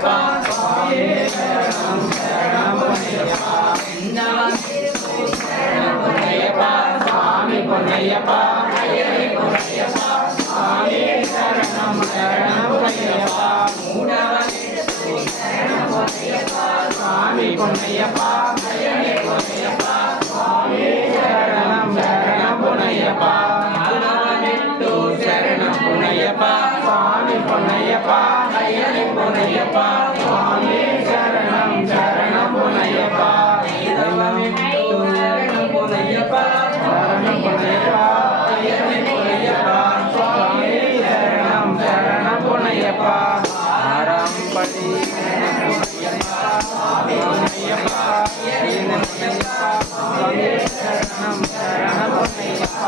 பொன்னையப்பா சுவாமி சரணம் சரணம் பொன்னையப்பா சரணம் பொன்னையப்பா சுவாமி பொன்னையப்பா பொன்னையப்பா சுவாமி சரணம் சரணம் பொன்னையப்பா சரணம் பொன்னையப்பா சுவாமி பொன்னையப்பா பொன்னையப்பா சுவாமி சரணம் சரணம் பொன்னையப்பா சரணம் பொன்னையப்பா சுவாமி பொன்னையப்பா பொன்னையப்பா சுவாமி சரணம் சரணம் பொன்னையப்பா சரணம் பொன்னையப்பா சரணம் பொன்னையப்பா பொன்னையப்பா சுவாமி சரணம் சரணம் பொன்னையப்பா ஆரம்படி பொன்னையப்பா பொன்னையப்பா சுவாமி சரணம் சரணம் பொன்னையப்பா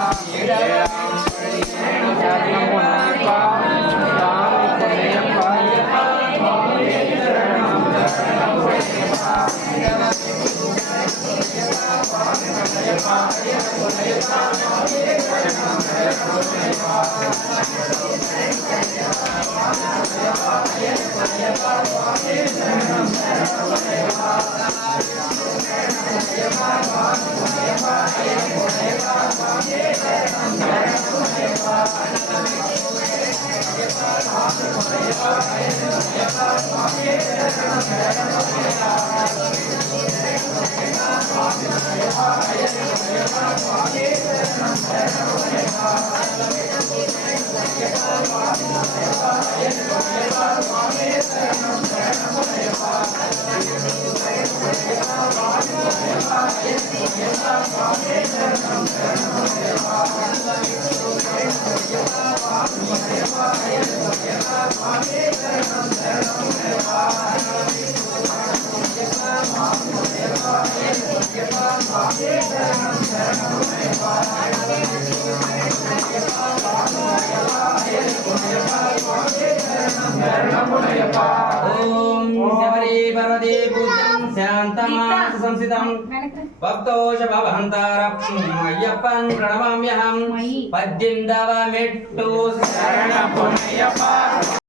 అయ్యప్పన్ ప్రణమామ్యహం 18వ మెట్టు శరణ పొన్నయ్యప్ప